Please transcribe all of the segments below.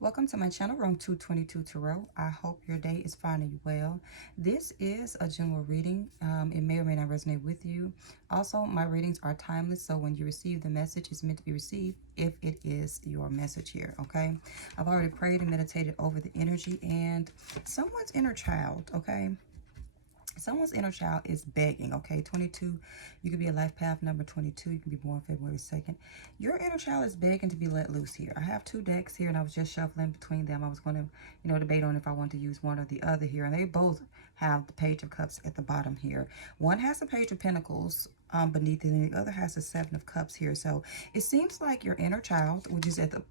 Welcome to my channel, Room 222 Tarot. I hope your day is finding you well. This is a general reading. It may or may not resonate with you. Also, my readings are timeless, so when you receive the message, it's meant to be received if it is your message here, okay? I've already prayed and meditated over the energy and someone's inner child, okay? Someone's inner child is begging, okay? 22, you could be a life path number 22. You can be born February 2nd. Your inner child is begging to be let loose here. I have two decks here, and I was just shuffling between them. I was going to, debate on if I want to use one or the other here. And they both have the Page of Cups at the bottom here. One has the Page of Pentacles beneath it, and the other has the Seven of Cups here. So it seems like your inner child, which is at the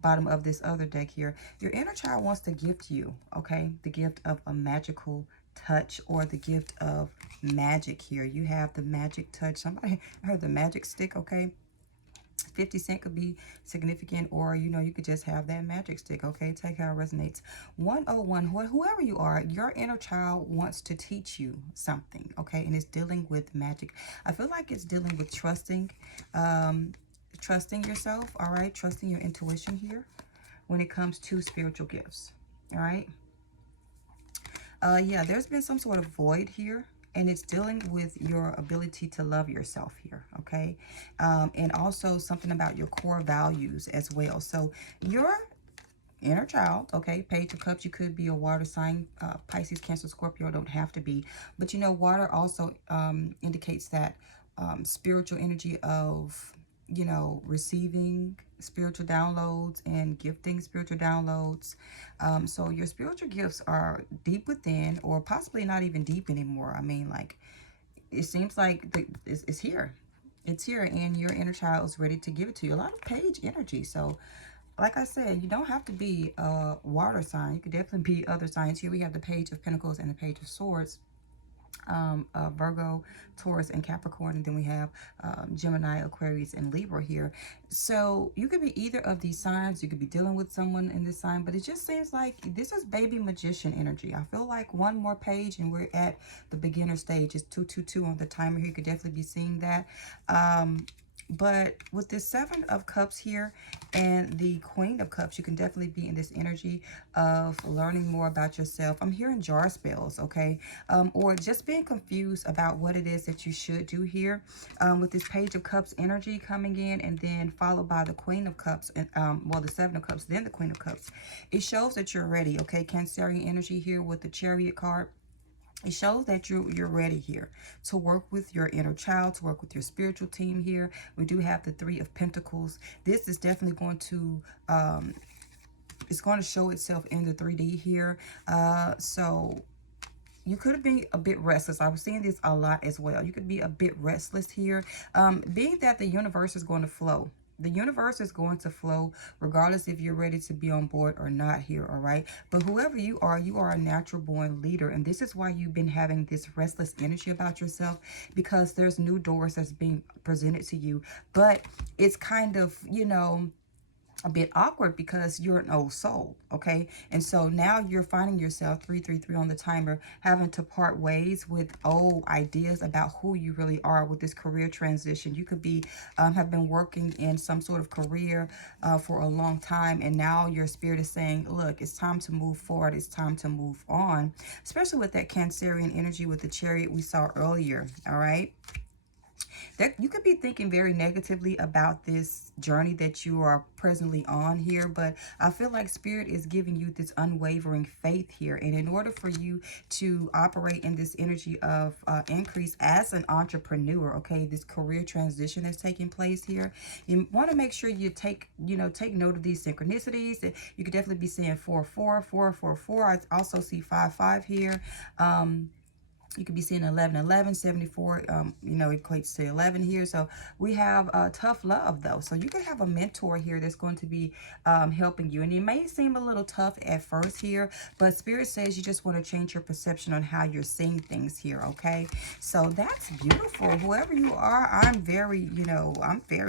bottom of this other deck here, your inner child wants to gift you, okay, the gift of a magical touch or the gift of magic here. You have the magic touch. Somebody heard the magic stick, okay? 50 cent could be significant, or you could just have that magic stick, okay? Take how it resonates. 101, whoever you are, your inner child wants to teach you something, okay? And it's dealing with magic. I feel like it's dealing with trusting yourself, all right? Trusting your intuition here when it comes to spiritual gifts, all right? Yeah, there's been some sort of void here, and it's dealing with your ability to love yourself here, okay? And also something about your core values as well. So your inner child, okay, Page of Cups, you could be a water sign, Pisces, Cancer, Scorpio, don't have to be. But water also indicates that spiritual energy of receiving spiritual downloads and gifting spiritual downloads. So your spiritual gifts are deep within, or possibly not even deep anymore. I mean, like, it seems like it's here. It's here, and your inner child is ready to give it to you. A lot of page energy. So, like I said, you don't have to be a water sign. You could definitely be other signs. Here we have the Page of Pentacles and the Page of Swords. Virgo, Taurus, and Capricorn, and then we have Gemini, Aquarius, and Libra here. So you could be either of these signs. You could be dealing with someone in this sign, but it just seems like this is baby magician energy. I feel like one more page and we're at the beginner stage. It's 222 on the timer here. You could definitely be seeing that. But with this Seven of Cups here and the Queen of Cups, you can definitely be in this energy of learning more about yourself. I'm hearing jar spells, okay? Or just being confused about what it is that you should do here. With this Page of Cups energy coming in, and then followed by the Queen of Cups, and well, the Seven of Cups, then the Queen of Cups. It shows that you're ready, okay? Cancerian energy here with the Chariot card. It shows that you're ready here to work with your inner child, to work with your spiritual team here. We do have the Three of Pentacles. This is definitely going to it's going to show itself in the 3D here. So you could have been a bit restless. I was seeing this a lot as well. You could be a bit restless here. Being that the universe is going to flow. The universe is going to flow regardless if you're ready to be on board or not here, all right? But whoever you are a natural born leader. And this is why you've been having this restless energy about yourself, because there's new doors that's being presented to you. But it's kind of, a bit awkward because you're an old soul, okay? And so now you're finding yourself 333 on the timer, having to part ways with old ideas about who you really are with this career transition. You could be have been working in some sort of career for a long time, and now your spirit is saying, look, it's time to move forward, it's time to move on, especially with that Cancerian energy with the Chariot we saw earlier, all right? You could be thinking very negatively about this journey that you are presently on here, but I feel like Spirit is giving you this unwavering faith here. And in order for you to operate in this energy of increase as an entrepreneur, okay, this career transition that's taking place here, you want to make sure you take note of these synchronicities. You could definitely be seeing 4-4, 4-4-4. I also see 5-5 here. You could be seeing 11-11, 74, equates to 11 here. So we have tough love, though. So you could have a mentor here that's going to be helping you. And it may seem a little tough at first here, but Spirit says you just want to change your perception on how you're seeing things here, okay? So that's beautiful. Whoever you are, I'm very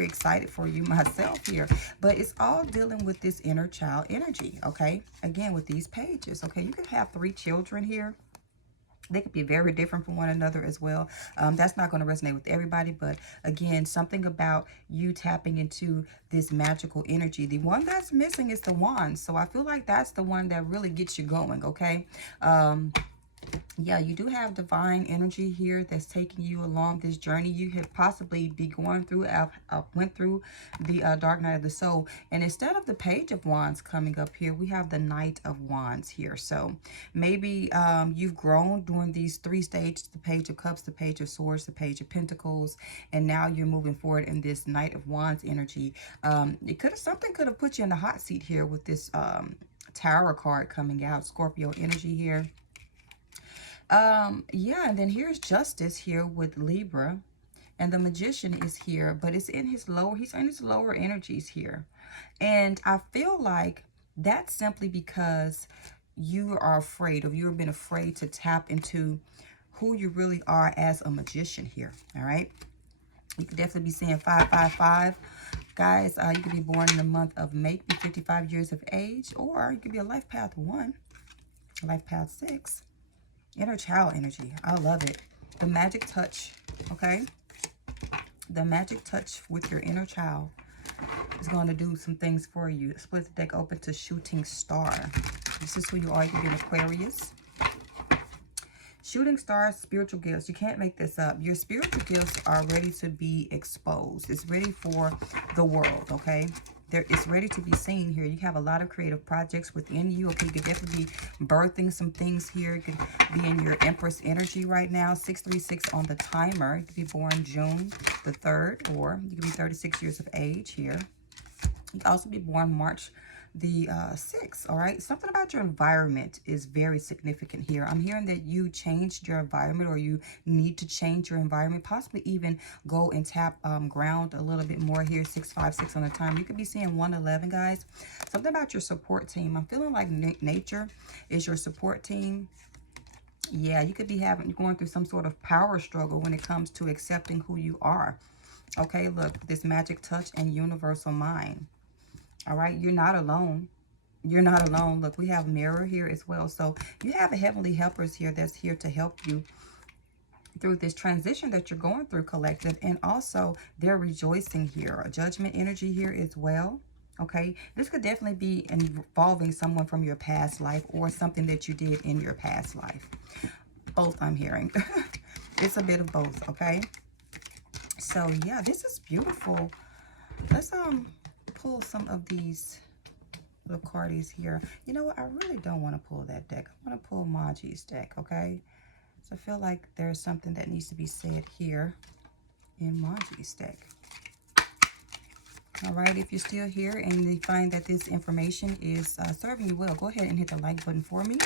excited for you myself here. But it's all dealing with this inner child energy, okay? Again, with these pages, okay? You could have 3 children here. They could be very different from one another as well. That's not going to resonate with everybody, but again, something about you tapping into this magical energy. The one that's missing is the wand, so I feel like that's the one that really gets you going, okay? Yeah, you do have divine energy here that's taking you along this journey. You could possibly be going through, went through the dark night of the soul. And instead of the page of wands coming up here, we have the knight of wands here. So maybe you've grown during these 3 stages, the page of cups, the page of swords, the page of pentacles, and now you're moving forward in this knight of wands energy. Something could have put you in the hot seat here with this tower card coming out, Scorpio energy here. Yeah, and then here's Justice here with Libra, and the Magician is here, but it's in his lower, he's in his lower energies here. And I feel like that's simply because you are afraid, or you've been afraid to tap into who you really are as a magician here. All right, you could definitely be seeing 555. Guys, you could be born in the month of May, be 55 years of age, or you could be a life path 1, life path 6. Inner child energy. I love it. The magic touch, okay? The magic touch with your inner child is going to do some things for you. Split the deck open to Shooting Star. This is who you are. You can be an Aquarius. Shooting Star, spiritual gifts. You can't make this up. Your spiritual gifts are ready to be exposed. It's ready for the world, okay? It's ready to be seen here. You have a lot of creative projects within you. Okay, you could definitely be birthing some things here. You could be in your Empress energy right now. 636 on the timer. You could be born June the 3rd, or you could be 36 years of age here. You could also be born March the 6th, all right? Something about your environment is very significant here. I'm hearing that you changed your environment, or you need to change your environment, possibly even go and tap ground a little bit more here. 656 on the time. You could be seeing 111, guys. Something about your support team. I'm feeling like nature is your support team. Yeah, you could be going through some sort of power struggle when it comes to accepting who you are. Okay, look, this magic touch and universal mind. All right, you're not alone. You're not alone. Look, we have mirror here as well. So you have a heavenly helpers here that's here to help you through this transition that you're going through, collective. And also they're rejoicing here. A judgment energy here as well. Okay, this could definitely be involving someone from your past life, or something that you did in your past life. Both, I'm hearing. It's a bit of both. Okay, so yeah, this is beautiful. Let's pull some of these little cardies here. You know what? I really don't want to pull that deck. I want to pull Maji's deck, okay? So I feel like there's something that needs to be said here in Maji's deck. All right, if you're still here and you find that this information is serving you well, go ahead and hit the like button for me.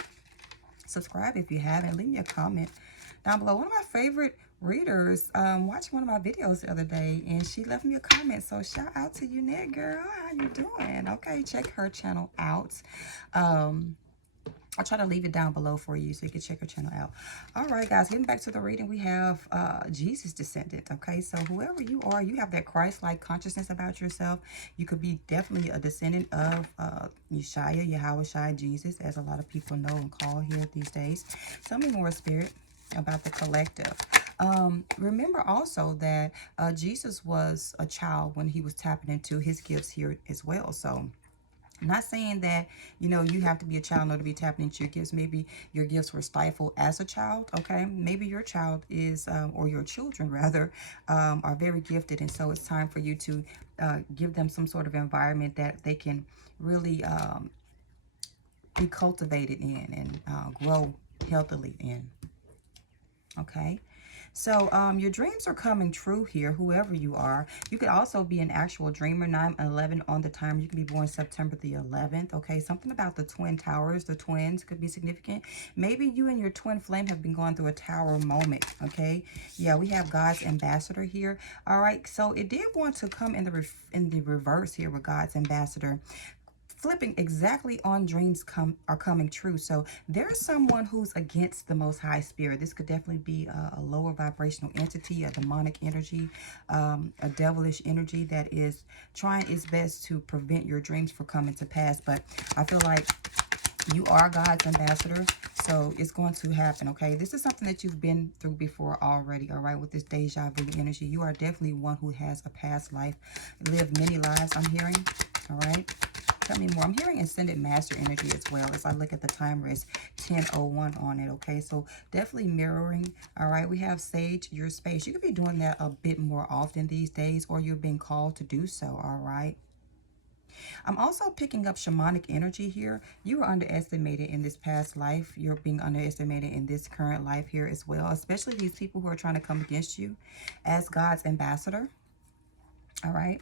Subscribe if you haven't. Leave me a comment down below. One of my favorite readers watching one of my videos the other day, and she left me a comment, so shout out to you, Ned girl. How you doing? Okay, check her channel out. I'll try to leave it down below for you so you can check her channel out. All right, guys, getting back to the reading, we have Jesus descendant. Okay, so whoever you are, you have that Christ-like consciousness about yourself. You could be definitely a descendant of Yeshua, Yahweh, Jesus, as a lot of people know and call here these days. Tell me more, Spirit, about the collective. Remember also that Jesus was a child when he was tapping into his gifts here as well. So I'm not saying that, you know, you have to be a child in order to be tapping into your gifts. Maybe your gifts were stifled as a child, okay? Maybe your child is, or your children rather, are very gifted. And so it's time for you to give them some sort of environment that they can really be cultivated in and grow healthily in, okay? So your dreams are coming true here, whoever you are. You could also be an actual dreamer. 9/11 on the time. You can be born September the 11th. Okay, something about the twin towers. The twins could be significant. Maybe you and your twin flame have been going through a tower moment. Okay, yeah, we have God's ambassador here. All right, so it did want to come in the reverse here with God's ambassador, flipping exactly on dreams are coming true. So there's someone who's against the Most High Spirit. This could definitely be a lower vibrational entity, a demonic energy, a devilish energy that is trying its best to prevent your dreams from coming to pass. But I feel like you are God's ambassador. So it's going to happen, okay? This is something that you've been through before already, all right, with this deja vu energy. You are definitely one who has a past life, lived many lives, I'm hearing, all right? Tell me more. I'm hearing ascended master energy as well. As I look at the timer, it's 10:01 on it, okay? So definitely mirroring, all right? We have sage your space. You could be doing that a bit more often these days, or you're being called to do so, all right? I'm also picking up shamanic energy here. You were underestimated in this past life. You're being underestimated in this current life here as well, especially these people who are trying to come against you as God's ambassador. All right.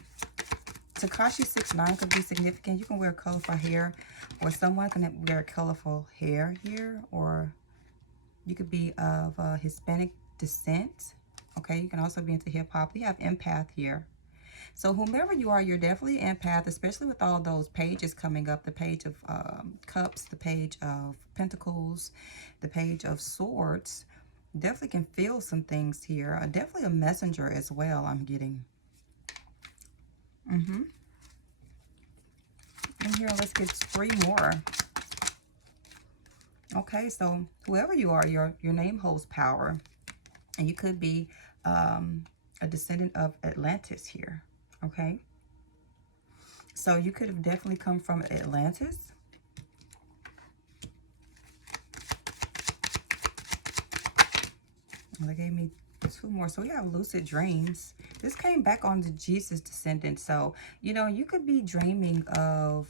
Takashi 69 could be significant. You can wear colorful hair, or someone can wear colorful hair here, or you could be of Hispanic descent. Okay, you can also be into hip-hop. We have empath here. So whomever you are, you're definitely an empath, especially with all those pages coming up. The page of cups, the page of pentacles, the page of swords. Definitely can feel some things here. Definitely a messenger as well, I'm getting. And here, let's get 3 more. Okay, so whoever you are, your name holds power. And you could be a descendant of Atlantis here. Okay. So you could have definitely come from Atlantis. Well, they gave me 2 more. So we have lucid dreams. This came back on the Jesus descendant. So, you know, you could be dreaming of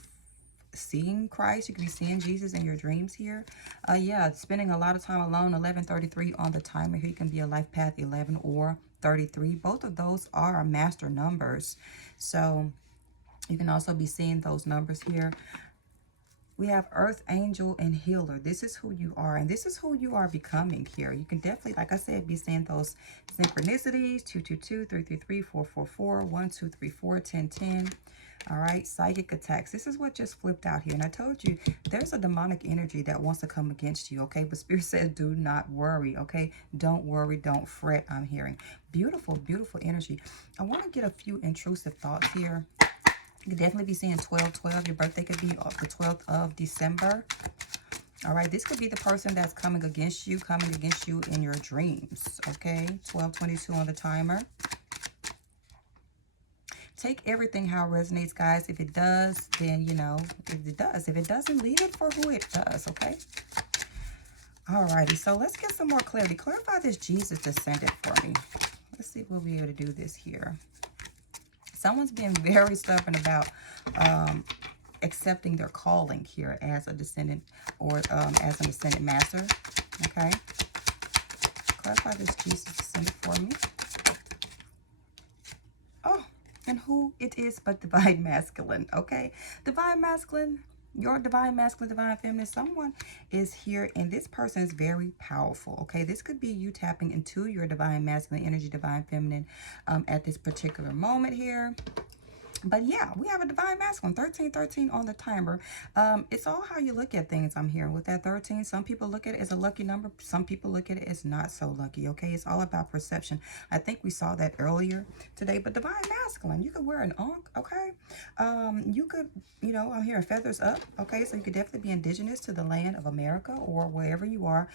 seeing Christ. You could be seeing Jesus in your dreams here. Yeah, spending a lot of time alone. 11:33 on the timer here. You can be a life path 11 or 33. Both of those are master numbers. So you can also be seeing those numbers here. We have Earth Angel and Healer. This is who you are, and this is who you are becoming here. You can definitely, like I said, be seeing those synchronicities. 222, 333, 444, 1234, 1010. All right, psychic attacks. This is what just flipped out here. And I told you, there's a demonic energy that wants to come against you, okay? But Spirit says, do not worry, okay? Don't worry, don't fret, I'm hearing. Beautiful, beautiful energy. I want to get a few intrusive thoughts here. You could definitely be seeing 12/12. Your birthday could be the 12th of December. All right, this could be the person that's coming against you in your dreams. Okay, 12:22 on the timer. Take everything how it resonates, guys. If it does, then, you know, if it does. If it doesn't, leave it for who it does, okay? Alrighty, so let's get some more clarity. Clarify this Jesus descendant for me. Let's see if we'll be able to do this here. Someone's being very stubborn about accepting their calling here as a descendant or as an ascended master. Okay. Clarify this Jesus descendant for me. Oh, and who it is but divine masculine. Okay. Divine masculine. Your divine masculine, divine feminine, someone is here and this person is very powerful, okay? This could be you tapping into your divine masculine energy, divine feminine at this particular moment here. But yeah, we have a divine masculine, 1313 on the timer. It's all how you look at things, I'm hearing. With that 13, some people look at it as a lucky number. Some people look at it as not so lucky, okay? It's all about perception. I think we saw that earlier today. But divine masculine, you could wear an ankh, okay? You could, you know, I'm hearing feathers up, okay? So you could definitely be indigenous to the land of America or wherever you are.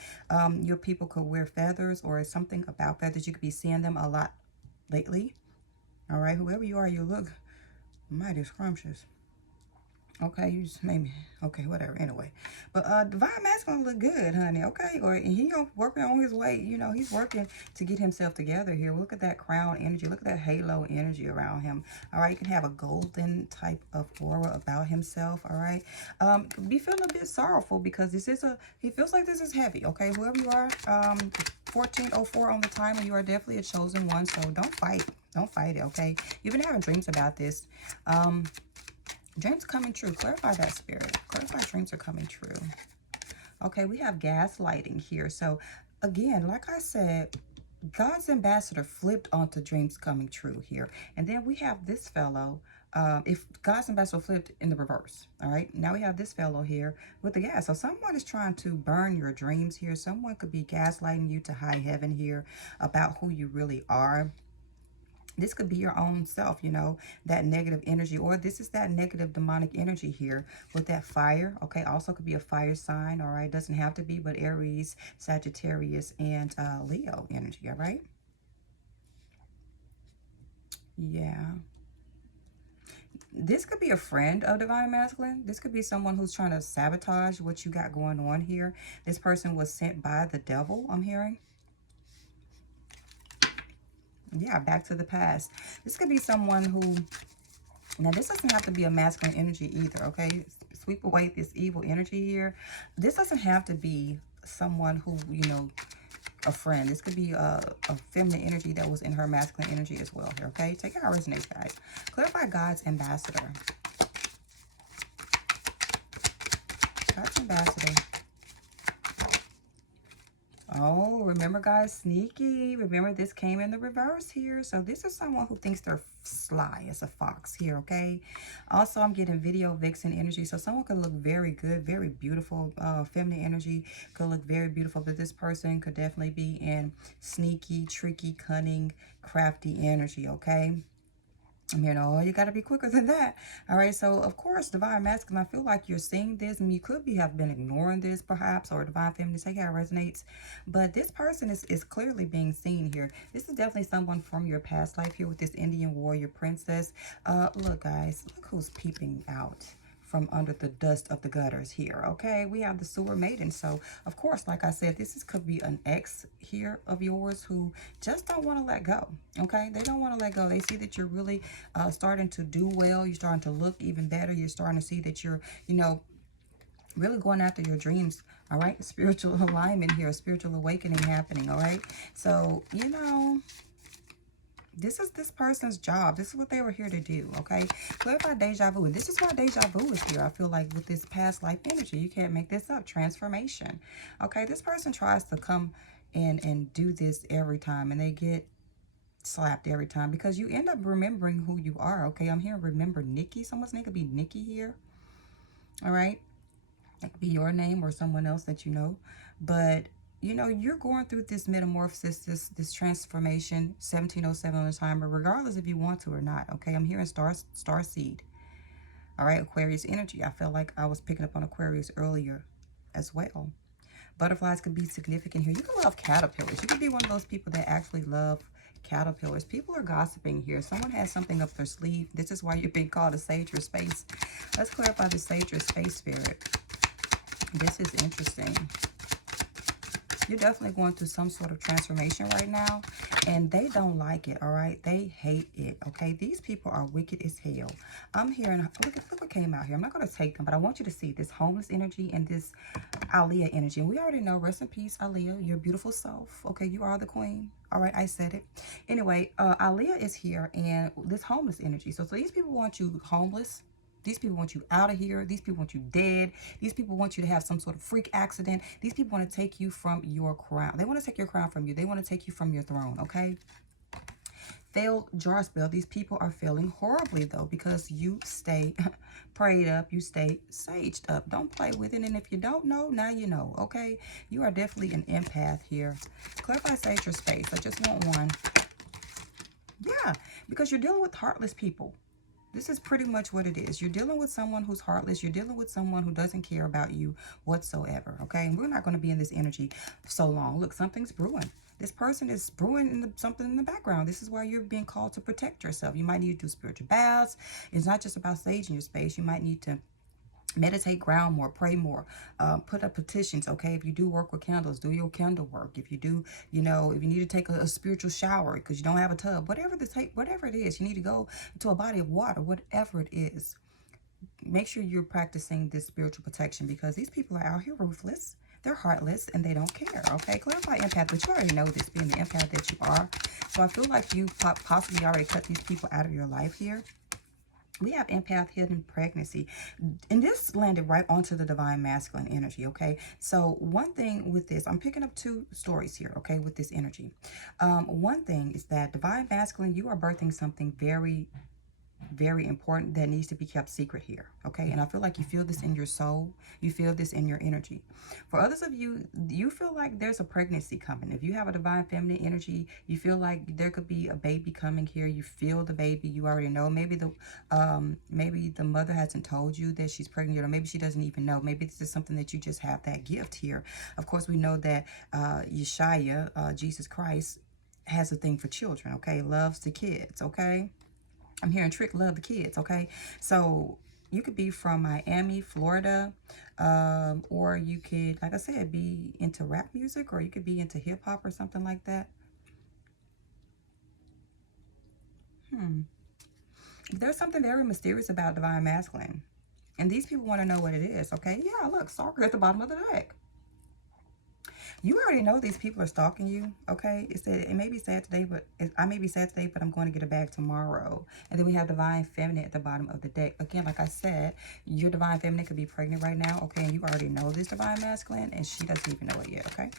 Your people could wear feathers or something about feathers. You could be seeing them a lot lately. All right, whoever you are, you look mighty scrumptious. Okay, you just made me, okay, whatever, anyway. But divine masculine look good, honey, okay? Or he working on his way, you know, he's working to get himself together here. Look at that crown energy. Look at that halo energy around him. All right, you can have a golden type of aura about himself, all right? Be feeling a bit sorrowful because this is he feels like this is heavy, okay? Whoever you are, 1404 on the timer, you are definitely a chosen one, so don't fight. Don't fight it, okay? You've been having dreams about this. Dreams coming true. Clarify that, Spirit. Clarify dreams are coming true. Okay, we have gaslighting here. So, again, like I said, God's ambassador flipped onto dreams coming true here. And then we have this fellow. If God's ambassador flipped in the reverse, all right? Now we have this fellow here with the gas. So someone is trying to burn your dreams here. Someone could be gaslighting you to high heaven here about who you really are. This could be your own self, you know, that negative energy, or this is that negative demonic energy here with that fire. Okay, also could be a fire sign. All right, doesn't have to be, but Aries, Sagittarius, and Leo energy. All right. Yeah. This could be a friend of divine masculine. This could be someone who's trying to sabotage what you got going on here. This person was sent by the devil, I'm hearing. Yeah, back to the past. This could be someone who, now this doesn't have to be a masculine energy either, okay? Sweep away this evil energy here. This doesn't have to be someone who, you know, a friend. This could be a feminine energy that was in her masculine energy as well here, okay? Take it how it resonates, guys. Clarify God's ambassador. God's ambassador. Oh, remember, guys, sneaky. Remember, this came in the reverse here. So this is someone who thinks they're sly as a fox here, okay? Also, I'm getting video vixen energy. So someone could look very good, very beautiful. Feminine energy could look very beautiful. But this person could definitely be in sneaky, tricky, cunning, crafty energy, okay? You know, you got to be quicker than that. All right. So, of course, divine masculine, I feel like you're seeing this, and you could be have been ignoring this perhaps, or divine feminine, take how it resonates. But this person is clearly being seen here. This is definitely someone from your past life here with this Indian warrior princess. Look, guys, look who's peeping out from under the dust of the gutters here. Okay, we have the sewer maiden. So of course, like I said, could be an ex here of yours who just don't want to let go. Okay, they don't want to let go. They see that you're really starting to do well. You're starting to look even better. You're starting to see that you're, you know, really going after your dreams. All right, spiritual alignment here, spiritual awakening happening. All right, so you know, this is this person's job. This is what they were here to do, okay? Clarify deja vu. This is why deja vu is here. I feel like with this past life energy, you can't make this up. Transformation, okay? This person tries to come in and do this every time, and they get slapped every time because you end up remembering who you are, okay? I'm here, remember Nikki. Someone's name could be Nikki here, all right? It could be your name or someone else that you know, but you know, you're going through this metamorphosis, this transformation, 1707 on the timer, regardless if you want to or not, okay? I'm hearing star seed, all right? Aquarius energy. I felt like I was picking up on Aquarius earlier as well. Butterflies could be significant here. You can love caterpillars. You could be one of those people that actually love caterpillars. People are gossiping here. Someone has something up their sleeve. This is why you're being called a sage or space. Let's clarify the sage or space spirit. This is interesting. You're definitely going through some sort of transformation right now, and they don't like it, all right? They hate it, okay? These people are wicked as hell. I'm hearing, look what came out here. I'm not going to take them, but I want you to see this homeless energy and this Aaliyah energy. And we already know, rest in peace, Aaliyah, your beautiful self, okay? You are the queen. All right, I said it. Anyway, Aaliyah is here, and this homeless energy. So these people want you homeless. These people want you out of here. These people want you dead. These people want you to have some sort of freak accident. These people want to take you from your crown. They want to take your crown from you. They want to take you from your throne, okay? Failed jar spell. These people are failing horribly, though, because you stay prayed up. You stay saged up. Don't play with it. And if you don't know, now you know, okay? You are definitely an empath here. Clarify sage or space. I just want one. Yeah, because you're dealing with heartless people. This is pretty much what it is. You're dealing with someone who's heartless. You're dealing with someone who doesn't care about you whatsoever, okay? And we're not going to be in this energy so long. Look, something's brewing. This person is brewing something in the background. This is why you're being called to protect yourself. You might need to do spiritual baths. It's not just about saging your space. You might need to meditate, ground more, pray more, put up petitions, okay? If you do work with candles, do your candle work. If you do, you know, if you need to take a spiritual shower because you don't have a tub, whatever it is, you need to go to a body of water, whatever it is. Make sure you're practicing this spiritual protection because these people are out here ruthless. They're heartless and they don't care, okay? Clarify empath, but you already know this, being the empath that you are. So I feel like you possibly already cut these people out of your life here. We have empath, hidden pregnancy, and this landed right onto the divine masculine energy, okay? So one thing with this, I'm picking up two stories here, okay, with this energy. One thing is that divine masculine, you are birthing something very very important that needs to be kept secret here, okay? And I feel like you feel this in your soul. You feel this in your energy. For others of you, you feel like there's a pregnancy coming. If you have a divine feminine energy, you feel like there could be a baby coming here. You feel the baby. You already know. Maybe the mother hasn't told you that she's pregnant, or maybe she doesn't even know. Maybe this is something that you just have that gift here. Of course, we know that Yeshua, Jesus Christ, has a thing for children, okay? Loves the kids, okay? I'm hearing Trick love the kids, okay? So you could be from Miami, Florida, or you could, like I said, be into rap music, or you could be into hip-hop or something like that. There's something very mysterious about divine masculine. And these people want to know what it is, okay? Yeah, look, stalker at the bottom of the deck. You already know these people are stalking you, okay? It said it may be sad today, but I may be sad today, but I'm going to get it back tomorrow. And then we have divine feminine at the bottom of the deck. Again, like I said, your divine feminine could be pregnant right now, okay? And you already know this divine masculine, and she doesn't even know it yet, okay?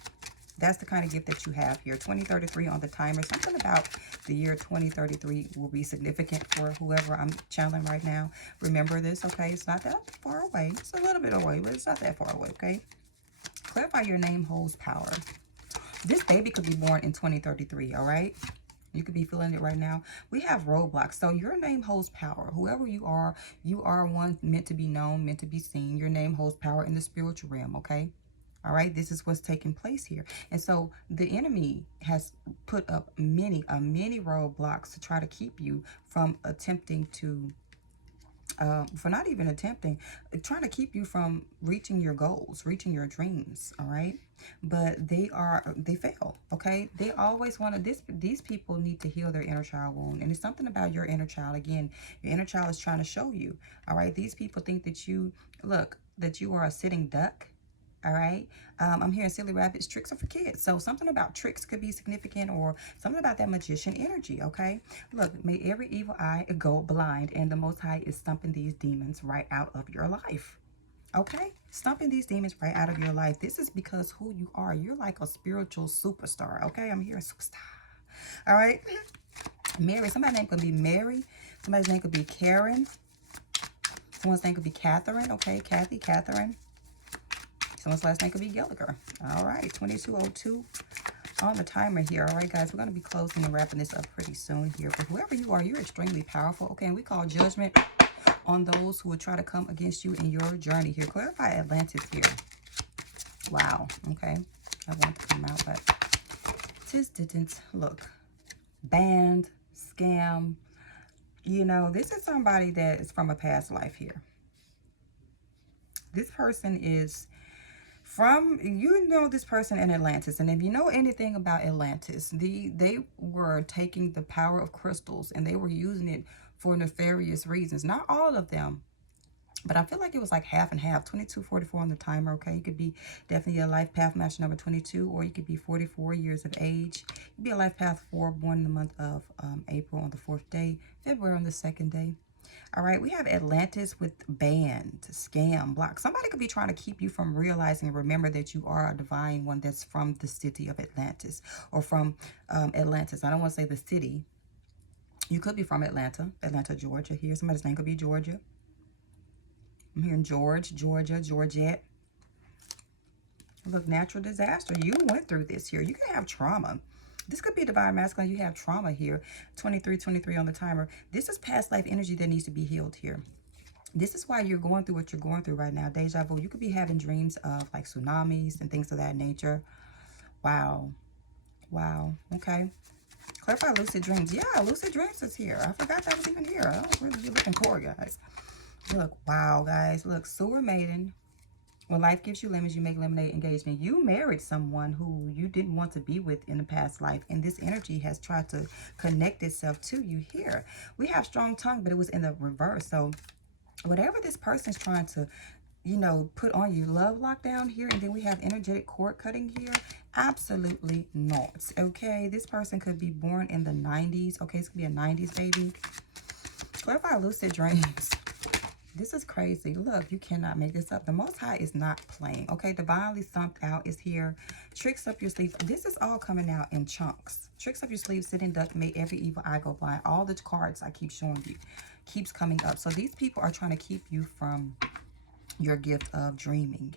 That's the kind of gift that you have here. 2033 on the timer. Something about the year 2033 will be significant for whoever I'm channeling right now. Remember this, okay? It's not that far away. It's a little bit away, but it's not that far away, okay? Clarify your name holds power. This baby could be born in 2033, all right? You could be feeling it right now. We have roadblocks. So your name holds power. Whoever you are one meant to be known, meant to be seen. Your name holds power in the spiritual realm, okay? All right, this is what's taking place here. And so the enemy has put up many roadblocks to try to keep you from attempting to for not even attempting, trying to keep you from reaching your goals, reaching your dreams, all right? But they fail, okay? They always want to, these people need to heal their inner child wound. And it's something about your inner child. Again, your inner child is trying to show you, all right? These people think that that you are a sitting duck. All right. I'm hearing silly rabbits. Tricks are for kids. So something about tricks could be significant, or something about that magician energy. Okay. Look, may every evil eye go blind, and the Most High is stumping these demons right out of your life. Okay. Stumping these demons right out of your life. This is because who you are. You're like a spiritual superstar. Okay. I'm hearing superstar. All right. Mary. Somebody's name could be Mary. Somebody's name could be Karen. Someone's name could be Catherine. Okay. Kathy, Catherine. Someone's last name could be Gallagher. All right, 2202 on the timer here. All right, guys, we're going to be closing and wrapping this up pretty soon here. But whoever you are, you're extremely powerful. Okay, and we call judgment on those who would try to come against you in your journey here. Clarify Atlantis here. Wow, okay. I want to come out, but just didn't. Look, banned, scam. You know, this is somebody that is from a past life here. This person is from, you know, this person in Atlantis. And if you know anything about Atlantis, they were taking the power of crystals and they were using it for nefarious reasons. Not all of them, but I feel like it was like half and half. 2244 on the timer, okay? You could be definitely a life path match number 22, or you could be 44 years of age. You'd be a life path 4, born in the month of April on the 4th day, February on the 2nd day. All right, we have Atlantis with banned, scam, block. Somebody could be trying to keep you from realizing and remember that you are a divine one that's from the city of Atlantis, or from Atlantis. I don't want to say the city. You could be from Atlanta, Georgia here. Somebody's name could be Georgia. I'm hearing George, Georgia, Georgette. Look, natural disaster. You went through this here. You can have trauma. This could be divine masculine. You have trauma here. 2323 on the timer. This is past life energy that needs to be healed here. This is why you're going through what you're going through right now. Deja vu. You could be having dreams of like tsunamis and things of that nature. Wow. Wow. Okay. Clarify lucid dreams. Yeah, lucid dreams is here. I forgot that was even here. I was really looking for, guys. Look. Wow, guys. Look. Sewer maiden. When life gives you lemons, you make lemonade engagement. You married someone who you didn't want to be with in the past life. And this energy has tried to connect itself to you here. We have strong tongue, but it was in the reverse. So whatever this person's trying to, you know, put on you, love lockdown here. And then we have energetic cord cutting here. Absolutely not. Okay. This person could be born in the 90s. Okay. It's going to be a 90s baby. Clarify lucid dreams. This is crazy. Look, you cannot make this up. The Most High is not playing. Okay, divinely thumped out is here. Tricks up your sleeve. This is all coming out in chunks. Tricks up your sleeve, sitting duck, make every evil eye go blind. All the cards I keep showing you keeps coming up. So these people are trying to keep you from your gift of dreaming.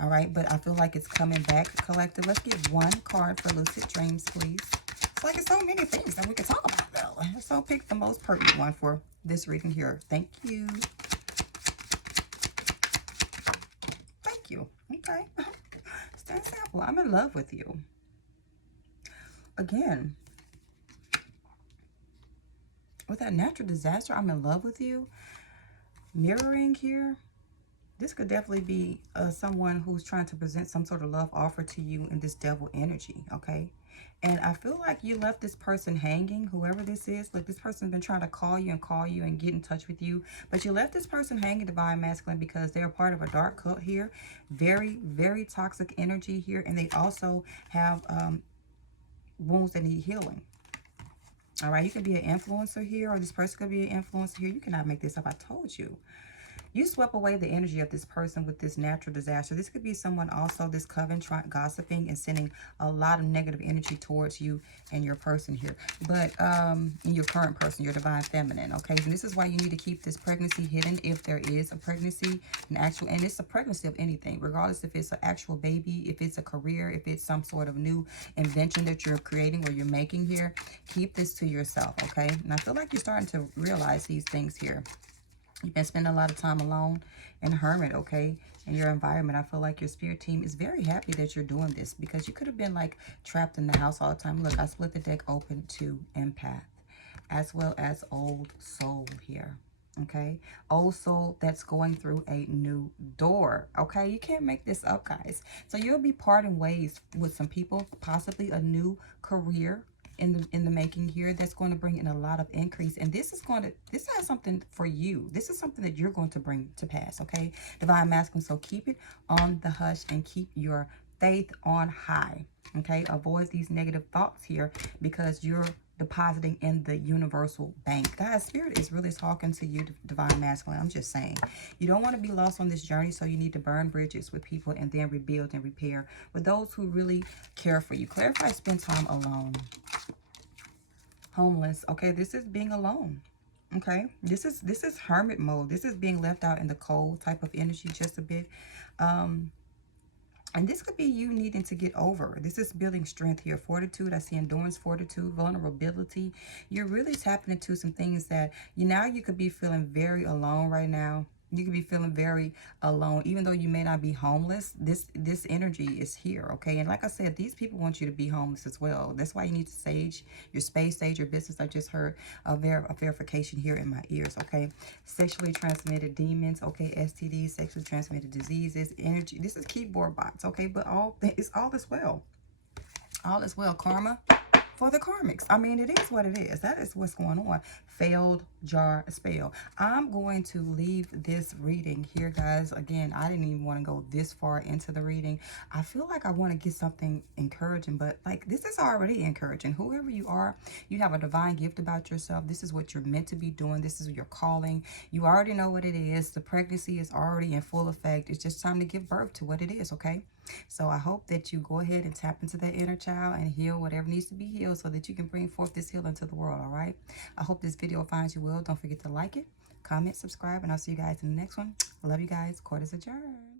All right, but I feel like it's coming back, collective. Let's get one card for lucid dreams, please. It's like it's so many things that we can talk about, though. So pick the most pertinent one for this reading here. Thank you. Thank you. Okay. Stand sample. I'm in love with you. Again, with that natural disaster, I'm in love with you. Mirroring here. This could definitely be someone who's trying to present some sort of love offer to you in this devil energy, okay? And I feel like you left this person hanging, whoever this is. Like this person's been trying to call you and get in touch with you. But you left this person hanging, divine masculine, because they're part of a dark cult here. Very, very toxic energy here. And they also have wounds that need healing. All right, you can be an influencer here, or this person could be an influencer here. You cannot make this up. I told you. You swept away the energy of this person with this natural disaster. This could be someone also, this coven, gossiping and sending a lot of negative energy towards you and your person here. But in your current person, your divine feminine, okay? And this is why you need to keep this pregnancy hidden if there is a pregnancy, and it's a pregnancy of anything, regardless if it's an actual baby, if it's a career, if it's some sort of new invention that you're creating or you're making here. Keep this to yourself, okay? And I feel like you're starting to realize these things here. You've been spending a lot of time alone and hermit, okay, in your environment. I feel like your spirit team is very happy that you're doing this, because you could have been like trapped in the house all the time. Look, I split the deck open to empath as well as old soul here, okay? Old soul that's going through a new door, okay? You can't make this up, guys. So you'll be parting ways with some people, possibly a new career in the making here that's going to bring in a lot of increase. And this has something for you. This is something that you're going to bring to pass, okay? Divine masculine. So keep it on the hush and keep your faith on high, okay? Avoid these negative thoughts here, because you're depositing in the universal bank. Guys, spirit is really talking to you, divine masculine. I'm just saying, you don't want to be lost on this journey, so you need to burn bridges with people and then rebuild and repair with those who really care for you. Clarify, spend time alone. Homeless, okay? This is being alone, okay? This is hermit mode. This is being left out in the cold type of energy just a bit. And this could be you needing to get over. This is building strength here. Fortitude. I see endurance, fortitude, vulnerability. You're really tapping into some things that you could be feeling very alone right now. You could be feeling very alone, even though you may not be homeless. This energy is here, okay? And like I said, these people want you to be homeless as well. That's why you need to sage your space, sage your business. I just heard a verification here in my ears, okay? Sexually transmitted demons, okay? STDs, sexually transmitted diseases, energy. This is keyboard bots, okay? But it's all is well. All is well. Karma for the karmics. I mean, it is what it is. That is what's going on. Failed jar spell. I'm going to leave this reading here, guys. Again, I didn't even want to go this far into the reading. I feel like I want to get something encouraging, but like this is already encouraging. Whoever you are, you have a divine gift about yourself. This is what you're meant to be doing. This is your calling. You already know what it is. The pregnancy is already in full effect. It's just time to give birth to what it is, okay? So I hope that you go ahead and tap into that inner child and heal whatever needs to be healed so that you can bring forth this healing to the world, all right? I hope this video finds you well. Don't forget to like it, comment, subscribe, and I'll see you guys in the next one. I love you guys. Court is adjourned.